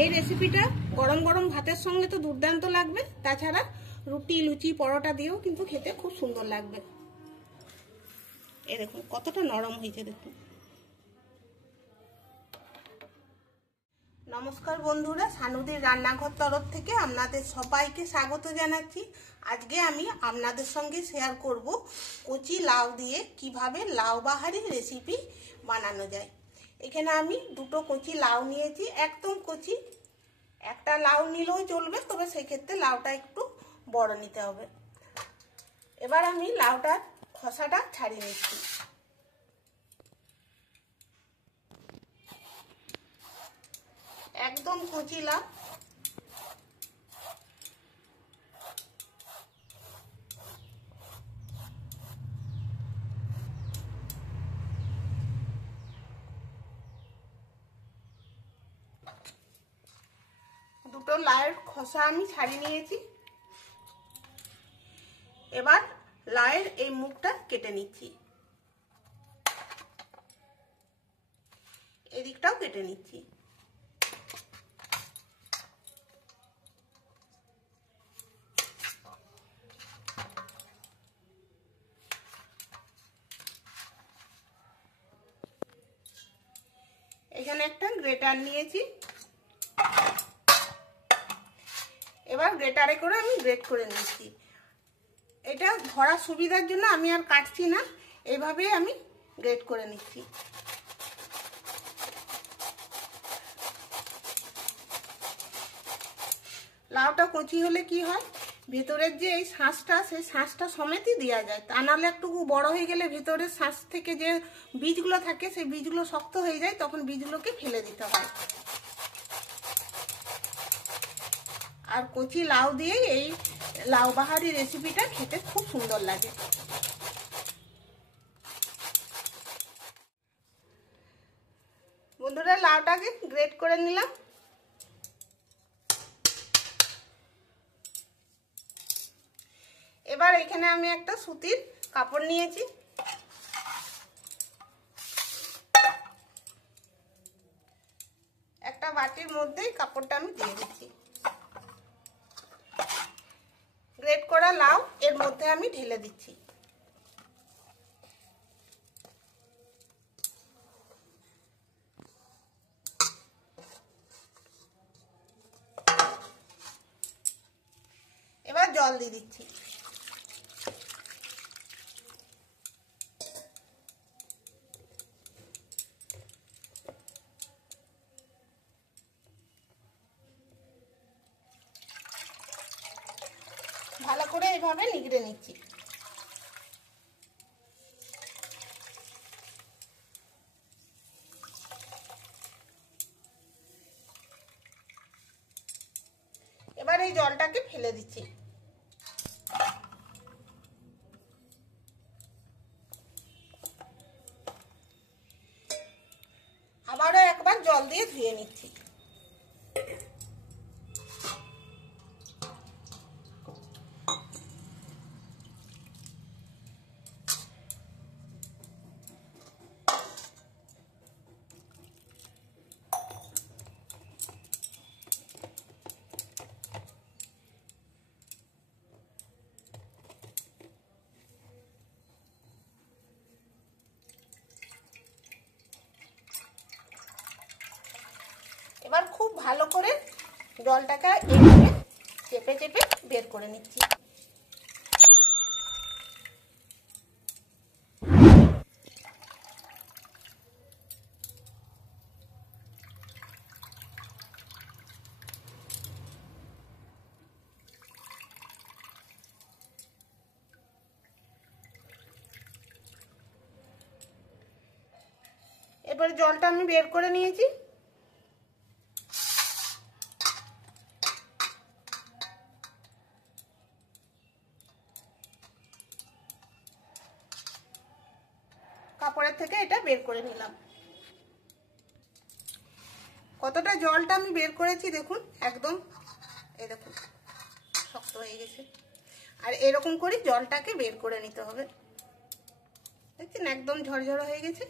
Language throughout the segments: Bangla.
এই রেসিপিটা গরম গরম ভাতের সঙ্গে তো দুর্দান্ত লাগবে, তাছাড়া রুটি লুচি পরোটা দিয়েও কিন্তু খেতে খুব সুন্দর লাগবে। এই দেখুন কতটা নরম হয়েছে দেখুন। নমস্কার বন্ধুরা, সানুদির রান্নাঘর তরফ থেকে আপনাদের সবাইকে স্বাগত জানাচ্ছি। আজকে আমি আপনাদের সঙ্গে শেয়ার করব কচি লাউ দিয়ে কিভাবে লাউ বাহারি রেসিপি বানানো যায়। এখানে আমি দুটো কচি লাউ নিয়েছি, একদম কচি। একটা লাউ নিলেও চলবে, তবে সেক্ষেত্রে লাউটা একটু বড় নিতে হবে। এবার আমি লাউটার খোসাটা ছাড়িয়ে নিচ্ছি। একদম কচি লাউ। দুটো লাউয়ের খোসা আমি ছাড়িয়ে নিয়েছি। এবার লাউয়ের এই মুখটা কেটে নিচ্ছি, এদিকটাও কেটে নিচ্ছি। এখানে একটা গ্রেটার নিয়েছি, এবার গ্রেটারে করে আমি গ্রেট করে নিচ্ছি। এটা ধরার সুবিধার জন্য আমি আর কাটছি না, এইভাবেই আমি গ্রেট করে নিচ্ছি। লাউটা কচি হলে কি হয়, ভেতরের যে এই শাঁসটা, সেই শাঁসটা সমেতই দেওয়া যায়। তা নাহলে একটু বড় হয়ে গেলে ভেতরের শাঁস থেকে যে বীজগুলো থাকে সেই বীজগুলো শক্ত হয়ে যায়, তখন বীজগুলোকে ফেলে দিতে হয়। আর কচি লাউ দিয়ে এই লাউ বাহারি রেসিপিটা খেতে খুব সুন্দর লাগে। বন্ধুরা, লাউটাকে গ্রেট করে নিলাম। এবার এখানে আমি একটা সুতির কাপড় নিয়েছি, একটা বাটির মধ্যেই কাপড়টা আমি দিয়ে দিচ্ছি। গ্রেট করা লাউ এর মধ্যে আমি ঢেলে দিচ্ছি। এবার জল দিয়ে দিচ্ছি। ভালো করে এইভাবে নিগড়ে নিচ্ছি। এবার এই জলটাকে ফেলে দিচ্ছি। আবারও একবার জল দিয়ে ধুয়ে নিচ্ছি। এবার খুব ভালো করে জলটাকে এইভাবে চেপে চেপে বের করে নিচ্ছি। এবার জলটা আমি বের করে নিয়েছি। কাপড়ের থেকে এটা বের করে নিলাম। কতটা জলটা আমি বের করেছি দেখুন, একদম এই দেখুন শক্ত হয়ে গেছে। আর এরকম করে জলটাকে বের করে নিতে হবে। দেখছেন একদম ঝরঝরা হয়ে গেছে।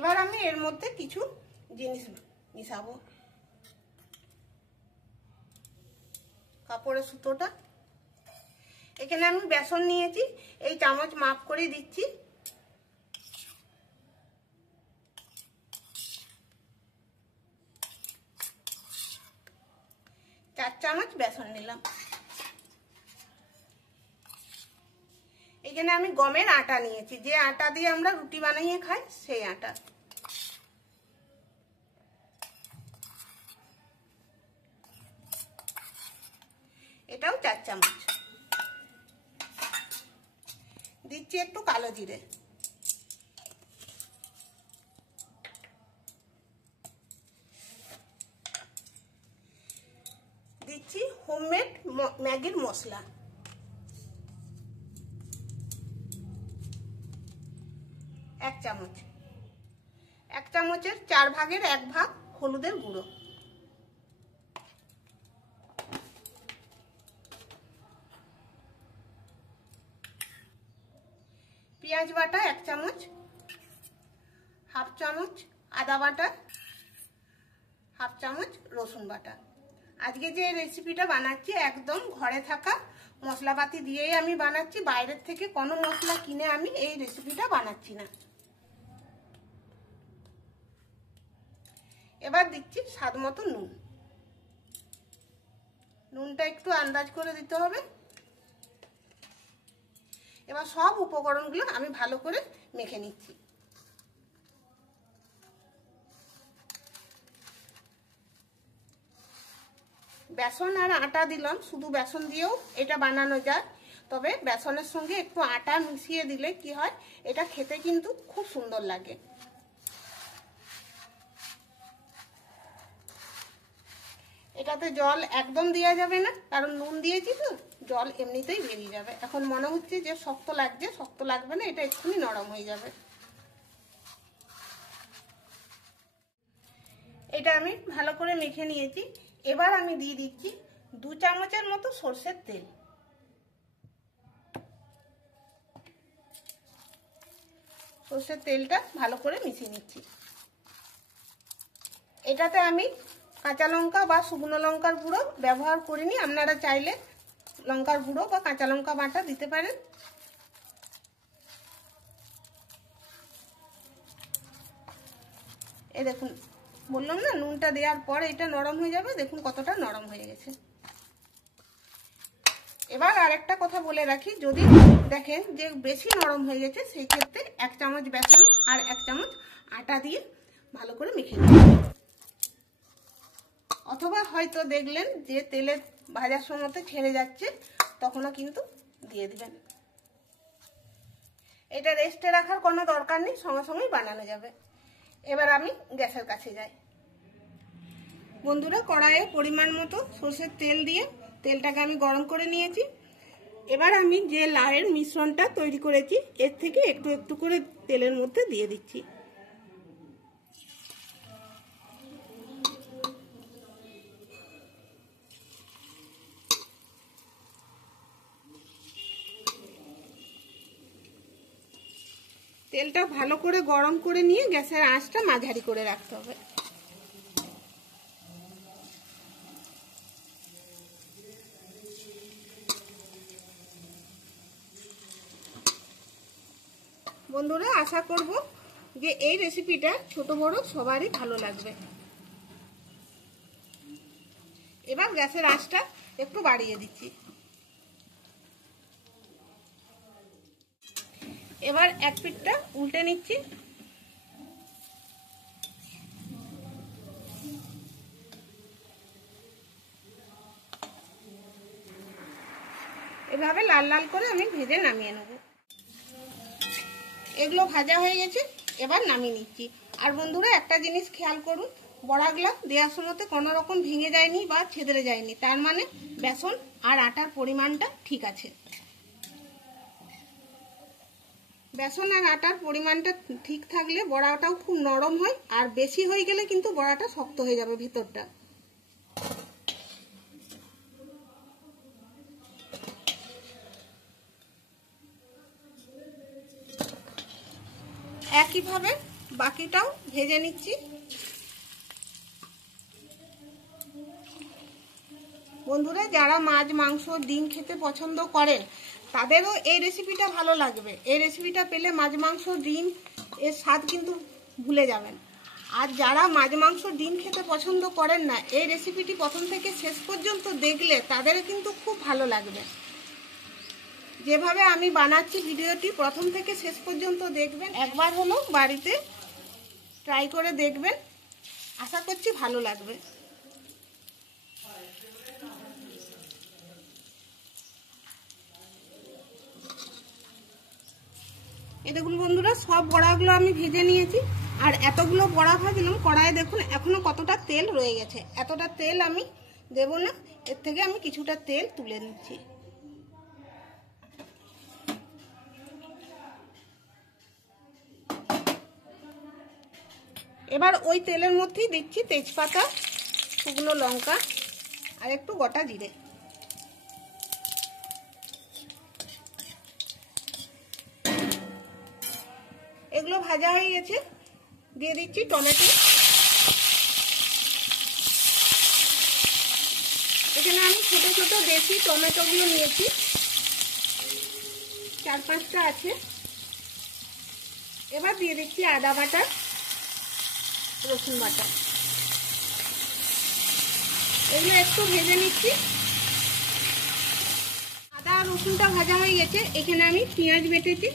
এবার আমি এর মধ্যে কিছু জিনিস মিশাবো। কাপড়ের সুতোটা, এখানে আমি বেসন নিয়েছি, এই চামচ মাপ করে দিচ্ছি। চার চামচ বেসন নিলাম। এখানে আমি গমের আটা নিয়েছি, যে আটা দিয়ে আমরা রুটি বানিয়ে খাই সেই আটা। এটাও 4 চামচ। দিচ্ছি একটু কালো জিরে, দিচ্ছি হোমমেড ম্যাগির মশলা, 1 চামচ। 1 চামচের 4 ভাগের 1 ভাগ হলুদের গুঁড়ো, পেঁয়াজ বাটা 1 চামচ, 1/2 চামচ আদা বাটা, 1/2 চামচ রসুন বাটা। আজকে যে রেসিপিটা বানাচ্ছি একদম ঘরে থাকা মশলাপাতি দিয়েই আমি বানাচ্ছি, বাইরের থেকে কোনো মশলা কিনে আমি এই রেসিপিটা বানাচ্ছি না। এবার দিচ্ছি স্বাদ মতো নুন। নুনটা একটু আন্দাজ করে দিতে হবে। এবার সব উপকরণগুলো আমি ভালো করে মেখে নিচ্ছি। বেসন আর আটা দিলাম, শুধু বেসন দিয়েও এটা বানানো যায়, তবে বেসনের সঙ্গে একটু আটা মিশিয়ে দিলে কি হয়, এটা খেতে কিন্তু খুব সুন্দর লাগে। এটাতে জল একদম দেওয়া যাবে না, কারণ নুন দিয়েছি তো, জল এমনিতেই বেরিয়ে যাবে। এখন মনে হচ্ছে যে শক্ত লাগছে, শক্ত লাগবে না, এটা এক্ষুনি নরম হয়ে যাবে। এটা আমি ভালো করে মেখে নিয়েছি। এবার আমি দিয়ে দিচ্ছি 2 চামচের মতো সরষের তেল। সরষের তেলটা ভালো করে মিশিয়ে নিচ্ছি। এটাতে আমি কাঁচা লঙ্কা বা শুকনো লঙ্কার গুঁড়ো ব্যবহার করিনি, আপনারা চাইলে লঙ্কার গুঁড়ো বা কাঁচা লঙ্কা বাটা দিতে পারেন। এই দেখুন, বললাম না নুনটা দেওয়ার পর এটা নরম হয়ে যাবে, দেখুন কতটা নরম হয়ে গেছে। এবার আরেকটা কথা বলে রাখি, যদি দেখেন যে বেশি নরম হয়ে গেছে, সেই ক্ষেত্রে 1 চামচ বেসন আর 1 চামচ আটা দিয়ে ভালো করে মেখে নেবেন। অথবা হয়তো দেখলেন যে তেলে ভাজার সময় ছেড়ে যাচ্ছে, তখনও কিন্তু দিয়ে দিবেন। এটা রেস্টে রাখার কোনো দরকার নেই, সঙ্গে সঙ্গেই বানানো যাবে। এবার আমি গ্যাসের কাছে যাই। বন্ধুরা, কড়াইয়ে পরিমাণ মতো সরষের তেল দিয়ে তেলটাকে আমি গরম করে নিয়েছি। এবার আমি যে লাউয়ের মিশ্রণটা তৈরি করেছি, এর থেকে একটু একটু করে তেলের মধ্যে দিয়ে দিচ্ছি। তেলটা ভালো করে গরম করে নিয়ে গ্যাসের আঁচটা মাঝারি করে রাখতে হবে। বন্ধুরা, আশা করব যে এই রেসিপিটা ছোট বড় সবারই ভালো লাগবে। এবার গ্যাসের আঁচটা একটু বাড়িয়ে দিচ্ছি। এবার এক পিঠটা উল্টে নিচ্ছি। এভাবে লাল লাল করে আমি ভেজে নামিয়ে নেব। এগুলো ভাজা হয়ে গেছে, এবার নামিয়ে নিচ্ছি। আর বন্ধুরা, একটা জিনিস খেয়াল করুন, বড়াগুলো দেওয়ার সময় কোনো রকম ভেঙে যায়নি বা ছেদরে যায়নি, তার মানে বেসন আর আটার পরিমাণটা ঠিক আছে। বেসন আর আটার পরিমাণটা ঠিক থাকলে বড়াটাও খুব নরম হয়, আর বেশি হয়ে গেলে কিন্তু বড়াটা শক্ত হয়ে যাবে ভিতরটা। একইভাবে বাকিটাও ভেজে নিচ্ছি। বন্ধুরা, যারা মাছ, মাংস, ডিম খেতে পছন্দ করেন তাদেরও এই রেসিপিটা ভালো লাগবে। এই রেসিপিটা পেলে মাছ, মাংস, ডিম এর স্বাদ কিন্তু ভুলে যাবেন। আর যারা মাছ, মাংস, ডিম খেতে পছন্দ করেন না, এই রেসিপিটি প্রথম থেকে শেষ পর্যন্ত দেখলে তাদেরও কিন্তু খুব ভালো লাগবে। যেভাবে আমি বানাচ্ছি ভিডিওটি প্রথম থেকে শেষ পর্যন্ত দেখবেন। একবার হলেও বাড়িতে ট্রাই করে দেখবেন, আশা করছি ভালো লাগবে। এই দেখুন বন্ধুরা, সব বড়াগুলো আমি ভেজে নিয়েছি। আর এতগুলো বড়া ভাজলাম, কড়াইয়ে দেখুন এখনো কতটা তেল রয়ে গেছে। এতটা তেল আমি দেব না, এর থেকে আমি কিছুটা তেল তুলে নিচ্ছি। এবার ওই তেলের মধ্যেই দিচ্ছি তেজপাতা, শুকনো লঙ্কা আর একটু গোটা জিরে। এগুলো ভাজা হয়ে গেছে, দিয়ে দিচ্ছি টমেটো। এখানে আমি ছোট ছোট দেশি টমেটোগুলো নিয়েছি, 4-5টা আছে। এবার দিয়ে দিচ্ছি আদা বাটা, রসুন বাটা। এগুলো একটু ভেজে নিচ্ছি। আদা আর রসুনটা ভাজা হয়ে গেছে। এখানে আমি পেঁয়াজ বেটেছি,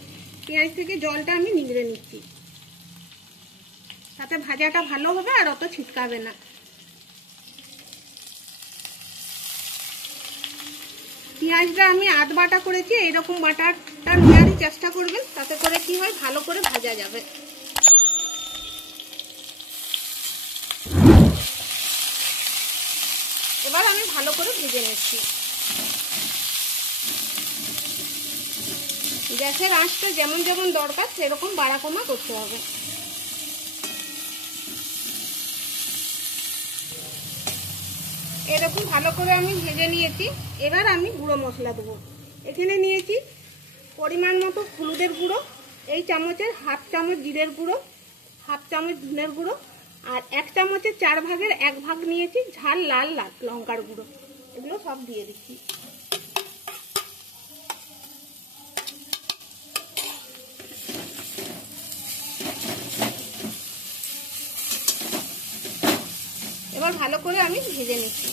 পেঁয়াজ থেকে জলটা আমি নিংড়ে নিচ্ছি, তাতে ভাজাটা ভালো হবে আর অত ছিটকাবে না। পেঁয়াজটা আমি আধ বাটা করেছি, এইরকম বাটাটা নেওয়ারই চেষ্টা করবেন, তাতে করে কি হয় ভালো করে ভাজা যাবে। এবার আমি ভালো করে ভেজে নিচ্ছি। গ্যাসের আঁচটা যেমন যেমন দরকার সেরকম বাড়া কমা করতে হবে। এরকম ভালো করে আমি ভেজে নিয়েছি। এবার আমি গুঁড়ো মশলা দেবো। এখানে নিয়েছি পরিমাণ মতো হলুদের গুঁড়ো, এই চামচের 1/2 চামচ জিরের গুঁড়ো, 1/2 চামচ ধনের গুঁড়ো, আর 1 চামচের 4 ভাগের 1 ভাগ নিয়েছি ঝাল লাল লঙ্কার গুঁড়ো। এগুলো সব দিয়ে দিচ্ছি। এবার ভালো করে আমি ভেজে নিচ্ছি।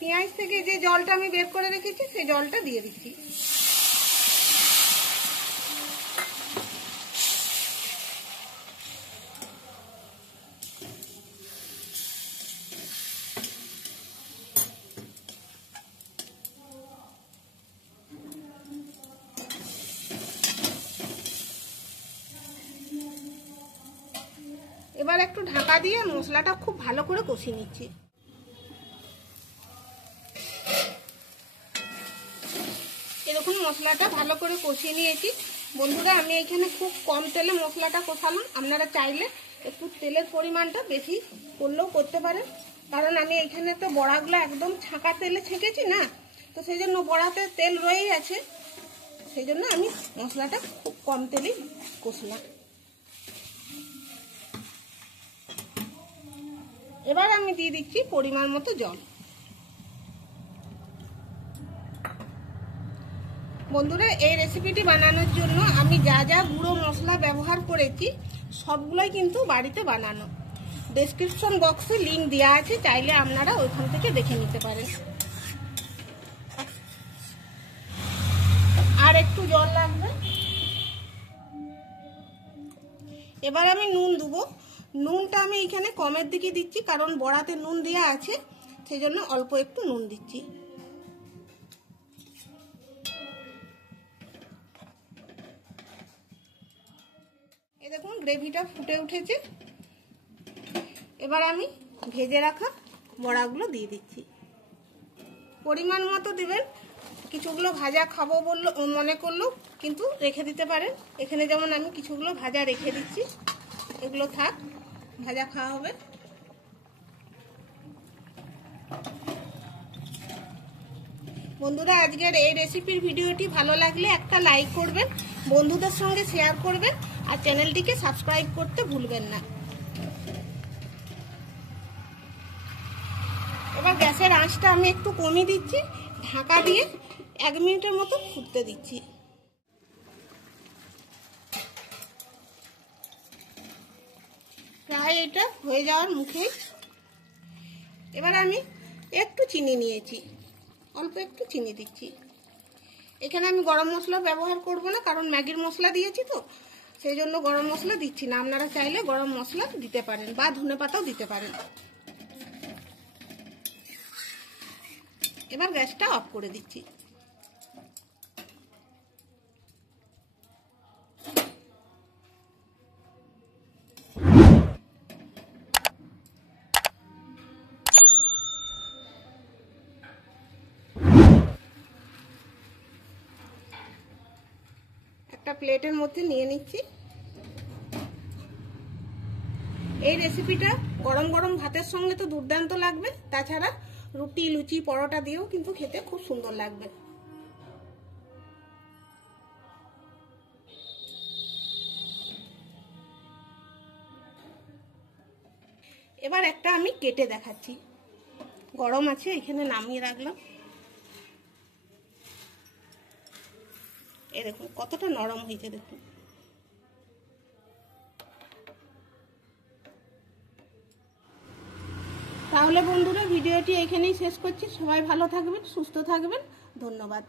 পেঁয়াজ থেকে যে জলটা আমি বের করে রেখেছি সেই জলটা দিয়ে দিচ্ছি। এবার একটু ঢাকা দিয়ে মশলাটা খুব ভালো করে কষিয়ে নিচ্ছি। এরকম মশলাটা ভালো করে কষিয়ে নিয়েছি। বন্ধুরা, আমি এখানে খুব কম তেলে মশলাটা কষালাম। আপনারা চাইলে একটু তেলের পরিমাণটা বেশি করলেও করতে পারেন, কারণ আমি এখানে তো বড়াগুলো একদম ছাঁকা তেলে ছেঁকেছি না, তো সেই জন্য বড়াতে তেল রয়েই আছে। সেই জন্য আমি মশলাটা খুব কম তেলেই কষলাম। এবার আমি দিয়ে দিচ্ছি পরিমাণ মতো জল। বন্ধুরা, এই রেসিপিটি বানানোর জন্য আমি যা যা গুঁড়ো মশলা ব্যবহার করেছি সবগুলোই কিন্তু বাড়িতে বানানো। ডেসক্রিপশন বক্সে লিংক দেওয়া আছে, চাইলে আপনারা ওইখান থেকে দেখে নিতে পারেন। আর একটু জল লাগবে। এবার আমি নুন দেবো। নুনটা আমি এখানে কমের দিকে দিচ্ছি, কারণ বড়াতে নুন দেওয়া আছে, সেই জন্য অল্প একটু নুন দিচ্ছি। এই দেখুন গ্রেভিটা ফুটে উঠেছে। এবার আমি ভেজে রাখা বড়াগুলো দিয়ে দিচ্ছি। পরিমাণ মতো দেবেন, কিছুগুলো ভাজা খাবো বললো মনে করলো কিন্তু রেখে দিতে পারেন। এখানে যেমন আমি কিছুগুলো ভাজা রেখে দিচ্ছি, এগুলো থাক, ভাজা খাওয়া হবে। বন্ধুরা, আজকের এই রেসিপির ভিডিওটি ভালো লাগলে একটা লাইক করবেন, বন্ধুদের সঙ্গে শেয়ার করবেন আর চ্যানেলটিকে সাবস্ক্রাইব করতে ভুলবেন না। এবার গ্যাসের আঁচটা আমি একটু কমিয়ে দিচ্ছি, ঢাকা দিয়ে 1 মিনিটের মতো ফুটতে দিচ্ছি। প্রায় এটা হয়ে যাওয়ার মুখে। এবার আমি একটু চিনি নিয়েছি, অল্প একটু চিনি দিচ্ছি। এখানে আমি গরম মশলা ব্যবহার করব না, কারণ ম্যাগির মশলা দিয়েছি তো, সেই জন্য গরম মশলা দিচ্ছি না। আপনারা চাইলে গরম মশলা দিতে পারেন বা ধনেপাতাও দিতে পারেন। এবার গ্যাসটা অফ করে দিচ্ছি। একটা প্লেটের মধ্যে নিয়ে নিচ্ছি। এই রেসিপিটা গরম গরম ভাতের সঙ্গে তো দুর্দান্ত লাগবে, তাছাড়া রুটি, লুচি, পরোটা দিয়েও কিন্তু খেতে খুব সুন্দর লাগবে। এবার একটা আমি কেটে দেখাচ্ছি। গরম আছে, এখানে নামিয়ে রাখলাম। এই দেখুন কতটা নরম হয়েছে, দেখুন। তাহলে বন্ধুরা, ভিডিওটি এখানেই শেষ করছি। সবাই ভালো থাকবেন, সুস্থ থাকবেন। ধন্যবাদ।